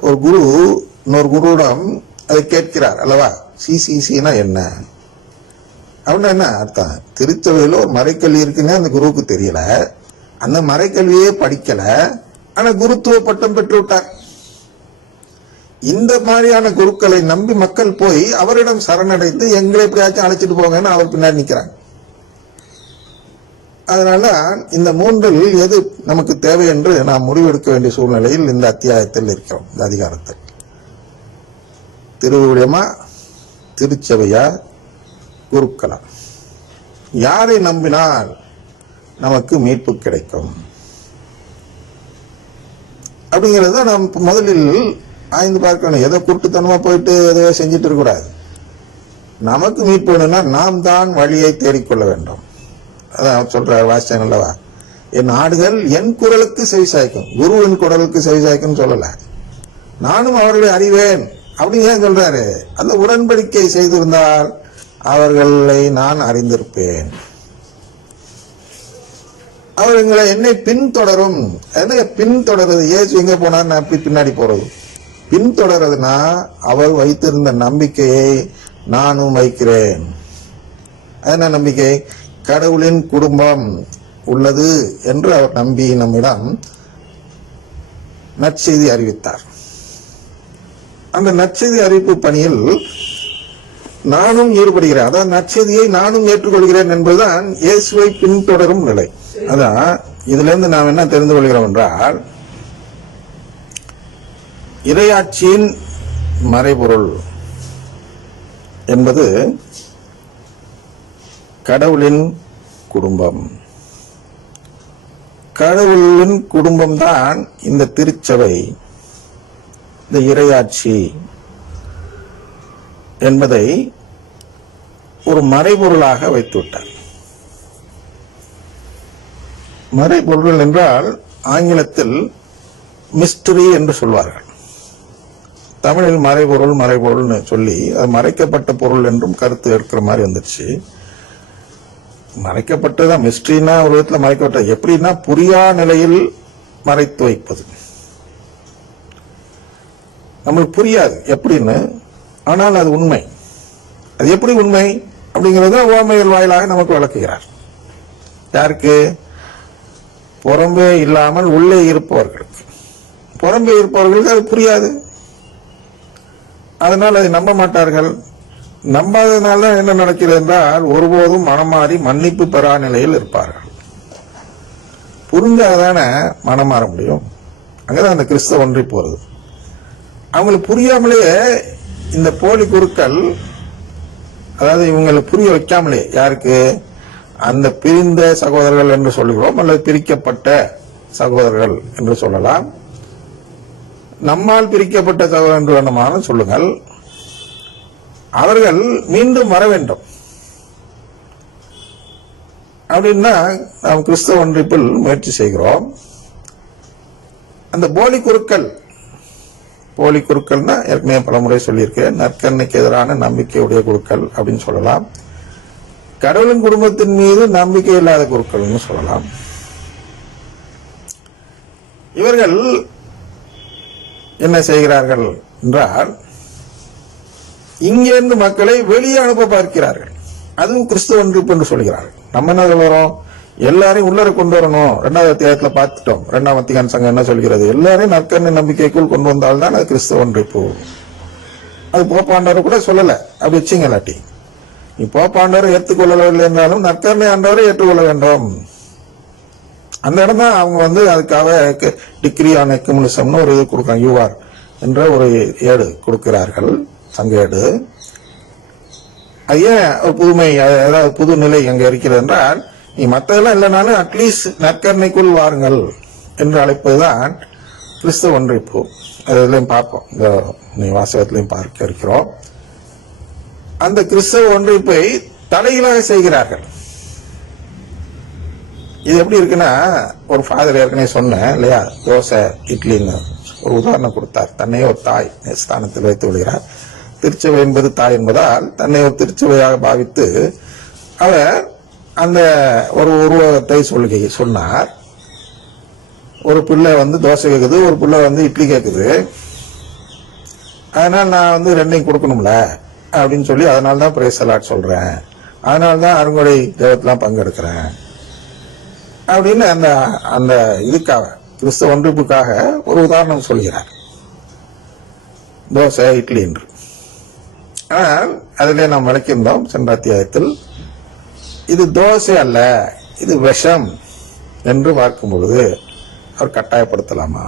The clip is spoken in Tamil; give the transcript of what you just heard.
ஒரு குரு இன்னொரு குருவிடம் அதை கேட்கிறார். அல்லவா? சிசிசினா என்ன? அப்படின்னா என்ன அர்த்தம்? திருச்சபையில் ஒரு மறைக்கல்வி இருக்குன்னு அந்த குருவுக்கு தெரியல. அந்த மறைக்கல்வியே படிக்கல. ஆனா குருத்துவ பட்டம் பெற்று விட்டார் இந்த மாதிரியான குருக்களை நம்பி மக்கள் போய் அவரிடம் சரணடைந்து எங்களை எப்படியாச்சும் அழைச்சிட்டு போங்கன்னு அவர் பின்னாடி நிக்கிறாங்க அதனால இந்த மூன்றில் எது நமக்கு தேவை என்று நாம் முடிவெடுக்க வேண்டிய சூழ்நிலையில் இந்த அத்தியாயத்தில் இருக்கிறோம் இந்த அதிகாரத்தில் திருவிழியமா திருச்சபையா குருக்களா. யாரை நம்பினால் நமக்கு மீட்பு கிடைக்கும்? அப்படிங்கிறத நாம் முதலில் ஆய்ந்து பார்க்கணும். ஏதோ கூட்டுத்தனமா போயிட்டு எதோ செஞ்சுட்டு இருக்கக்கூடாது. நமக்கு மீட்பு வேணும்னா நாம் தான் வழியை தேடிக்கொள்ள வேண்டும். அதான் சொல்றாரு வாசிச்சேன் அல்லவா? என் ஆடுகள் என் குரலுக்கு செவிசாய்க்கும் குருவின் குரலுக்கு செவிசாய்க்கும் சொல்லல. நானும் அவர்களை அறிவேன். அப்படின்னு ஏன் சொல்றாரு? அந்த உடன்படிக்கை செய்திருந்தால் அவர்களை நான் அறிந்திருப்பேன். அவர்களை என்னை பின்தொடரும். என்ன பின்தொடருது? ஏசு எங்க போனா நான் பின்னாடி போறது. பின்தொடர்றதுனா அவர் வைத்திருந்த நம்பிக்கையை நானும் வைக்கிறேன். என்ன நம்பிக்கை? கடவுளின் குடும்பம் உள்ளது என்று அவர் நம்பி நம்மிடம் நற்செய்தி அறிவித்தார். அந்த நற்செய்தி அறிவிப்பு பணியில் நானும் ஈடுபடுகிறேன். அதான் நற்செய்தியை நானும் ஏற்றுக்கொள்கிறேன் என்பதுதான் இயேசுவை பின்தொடரும் நிலை. அதான் இதுல இருந்து நாம் என்ன தெரிந்து கொள்கிறோம் என்றால் இறையாட்சியின் மறைபொருள் என்பது கடவுளின் குடும்பம். கடவுளின் குடும்பம்தான் இந்த திருச்சபை இந்த இரையாட்சி என்பதை ஒரு மறைபொருளாக வைத்துவிட்டார். மறைபொருள் என்றால் ஆங்கிலத்தில் மிஸ்டரி என்று சொல்வார்கள். தமிழில் மறைபொருள் மறைபொருள்னு சொல்லி அது மறைக்கப்பட்ட பொருள் என்றும் கருத்து எடுக்கிற மாதிரி வந்துருச்சு. மறைக்கப்பட்டதான் மிஸ்ட்ரினா ஒரு விதத்தில் மறைக்கப்பட்ட. எப்படின்னா புரியா நிலையில் மறைத்து வைப்பது. நம்மளுக்கு புரியாது. எப்படின்னு? ஆனால் அது உண்மை. அது எப்படி உண்மை? அப்படிங்கிறத ஓமைகள் வாயிலாக நமக்கு விளக்குகிறார். யாருக்கு? புறம்பே இல்லாமல் உள்ளே இருப்பவர்களுக்கு. புறம்பே இருப்பவர்களுக்கு அது புரியாது. அதனால் அதை நம்ப மாட்டார்கள். நம்பாததுனால என்ன நடக்கிறது என்றால் ஒருபோதும் மனம் மாறி மன்னிப்பு பெறா நிலையில் இருப்பார்கள். புரிஞ்சாதானே மனம் மாற முடியும். அங்கதான் அந்த கிறிஸ்தவ ஒன்றி போறது. அவங்களுக்கு புரியாமலேயே இந்த போலி குருக்கள் அதாவது இவங்களை புரிய வைக்காமலே யாருக்கு? அந்த பிரிந்த சகோதரர்கள் என்று சொல்லுகிறோம் அல்லது பிரிக்கப்பட்ட சகோதரர்கள் என்று சொல்லலாம். நம்மால் பிரிக்கப்பட்ட சகோதரர் என்று வேண்டுமானாலும் சொல்லுங்கள். அவர்கள் மீண்டும் வர வேண்டும். அப்படின்னா நாம் கிறிஸ்தவ ஒன்றிப்பில் முயற்சி செய்கிறோம். அந்த போலி குருக்கள் போலி குருக்கள்னா ஏற்கனவே பலமுறை சொல்லியிருக்கேன் நற்கண்ணைக்கு எதிரான நம்பிக்கையுடைய குருக்கள் அப்படின்னு சொல்லலாம். கடவுளின் குடும்பத்தின் மீது நம்பிக்கை இல்லாத குருக்கள்னு சொல்லலாம். இவர்கள் என்ன செய்கிறார்கள் என்றால் இங்கிருந்து மக்களை வெளியே அனுப்ப பார்க்கிறார்கள். அதுவும் கிறிஸ்துவ ஒன்றிப்பு என்று சொல்கிறார்கள். நம்ம என்ன சொல்றோம் எல்லாரையும் உள்ளர கொண்டு வரணும். ரெண்டாவது அத்தியாயத்துல பார்த்துட்டோம். ரெண்டாம் அத்தியான் சங்கம் என்ன சொல்கிறது? எல்லாரையும் நற்கண்ண நம்பிக்கைக்குள் கொண்டு வந்தால்தான் அது கிறிஸ்துவ ஒன்றிப்பு அது போப்பாண்டவர் கூட சொல்லல. அப்படி வச்சுங்க இல்லாட்டி. நீ போப்பாண்டவரை ஏற்றுக்கொள்ளவில்லை என்றாலும் நற்கண்ணை ஆண்டவரை ஏற்றுக்கொள்ள வேண்டும். அந்த இடம் தான் அவங்க வந்து அதுக்காக டிகிரி ஆன் எக்குமுலிசம்னு ஒரு இது கொடுக்குறாங்க. யூஆர் என்ற ஒரு ஏடு கொடுக்கிறார்கள். சங்கேடு அது ஏன் ஒரு புதுமை ஏதாவது புது நிலை அங்க இருக்கிறது என்றால் நீ மற்றதெல்லாம் இல்லைனாலும் அட்லீஸ்ட் நற்கரணைக்குள் வாருங்கள் என்று அழைப்பதுதான் கிறிஸ்தவ ஒன்றிப்பு. அதுலேயும் பார்ப்போம். இந்த நீ வாசகத்திலையும் பார்க்க இருக்கிறோம். அந்த கிறிஸ்தவ ஒன்றிப்பை தலைகளாக செய்கிறார்கள். இது எப்படி இருக்குன்னா ஒரு ஃபாதர் ஏற்கனவே சொன்னேன் இல்லையா? தோசை இட்லின்னு ஒரு உதாரணம் கொடுத்தார். தன்னை ஒரு தாய் ஸ்தானத்தில் வைத்து விடுகிறார். திருச்சபை என்பது தாய் என்பதால் தன்னை ஒரு திருச்சபையாக பாவித்து அவர் அந்த ஒரு உருவகத்தை சொல்கை சொன்னார். ஒரு பிள்ளை வந்து தோசை கேட்குது ஒரு பிள்ளை வந்து இட்லி கேட்குது அதனால் நான் வந்து ரெண்டையும் கொடுக்கணும்ல அப்படின்னு சொல்லி அதனால தான் பிரேஸ் அலாட் சொல்கிறேன் அதனால தான் அருங்கொடை தேவத்தெல்லாம் பங்கெடுக்கிறேன். அப்படின்னு அந்த அந்த இதுக்காக கிறிஸ்தவ ஒன்றிப்புக்காக ஒரு உதாரணம் சொல்கிறார். தோசை இட்லி என்று. ஆனால் அதிலே நாம் விளக்கியிருந்தோம் சென்ற அத்தியாயத்தில் இது தோசை அல்ல இது விஷம் என்று பார்க்கும் பொழுது அவர் கட்டாயப்படுத்தலாமா?